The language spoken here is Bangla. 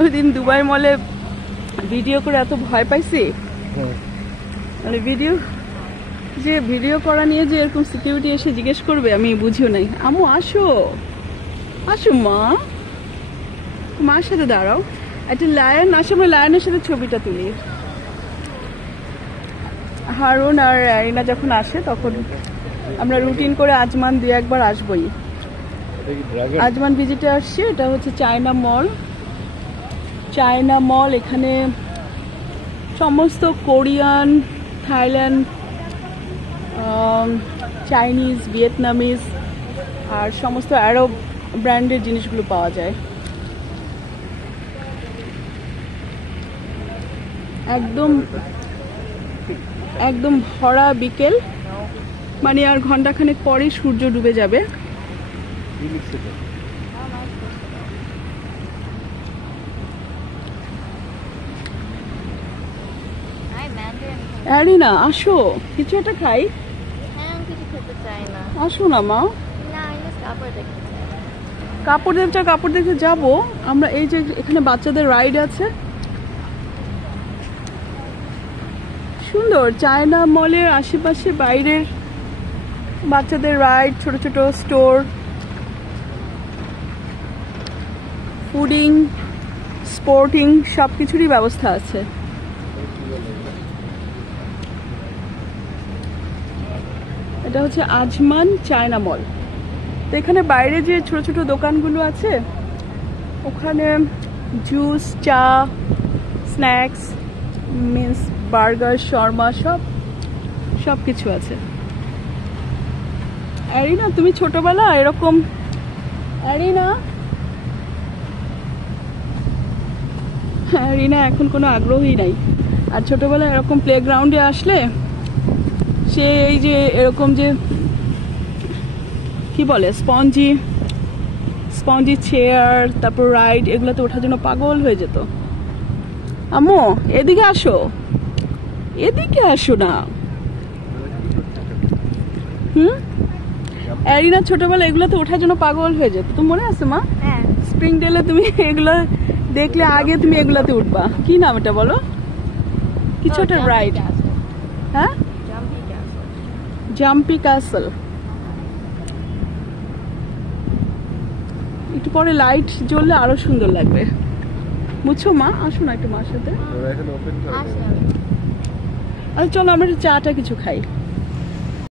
ওই দিন দুবাই মলে ভিডিও করে এত ভয় পাইছি, মানে ভিডিও করা নিয়ে যে এরকম সিকিউরিটি এসে জিজ্ঞেস করবে আমি বুঝিও নাই। আমু আসো আসো মা, মার সাথে দাঁড়াও, একটা লায়ন আসে, আমরা লায়নের সাথে ছবিটা তুলি। হারুন আর অ্যারিনা যখন আসে তখন আমরা রুটিন করে আজমান দিয়ে একবার আসবোই। আজমান ভিজিটে আসছি, এটা হচ্ছে চায়না মল। এখানে সমস্ত কোরিয়ান, থাইল্যান্ড, চাইনিজ, ভিয়েতনামিজ আর সমস্ত আরব ব্র্যান্ডের জিনিসগুলো পাওয়া যায়। একদম ভরা বিকেল, মানে আর ঘন্টাখানেক পরে সূর্য ডুবে যাবে। অ্যারিনা আসো, কিছু একটা খাই। আসো না মা, কাপড় দেখতে যাবো আমরা। এই যে এখানে বাচ্চাদের রাইড আছে, সুন্দর। চায়না মলের আশেপাশে বাইরের বাচ্চাদের রাইড, ছোট ছোট স্টোর, ফুডিং, স্পোর্টিং সবকিছুরই ব্যবস্থা আছে। এটা হচ্ছে আজমান চায়না মল। তো এখানে বাইরে যে ছোট ছোট দোকানগুলো আছে, ওখানে জুস, চা, স্ন্যাক্স, মিন্স বার্গার, শর্মা সব কিছু আছে। অ্যারিনা তুমি ছোটবেলা এরকম, অ্যারিনা এখন কোনো আগ্রহী নাই। আর ছোটবেলা এরকম প্লেগ্রাউন্ডে আসলে সে এই যে এরকম যে কি বলে স্পঞ্জি চেয়ার, তারপর রাইড, এগুলোতে ওঠার জন্য পাগল হয়ে যেত। আম্মু এদিকে আসো না। অ্যারিনা ছোটবেলা এগুলোতে ওঠার জন্য পাগল হয়ে যেত, তুমি মনে আছে মা? স্প্রিং ডেলে তুমি এগুলো দেখলে আগে তুমি এগুলাতে উঠবা। কি নাম এটা বলো? কিছু একটা রাইড। হ্যাঁ, জাম্পি ক্যাসল। একটু পরে লাইট জ্বললে আরো সুন্দর লাগবে, বুঝছো মা? আসো না একটু মার সাথে। আচ্ছা চলো আমরা চাটা কিছু খাই।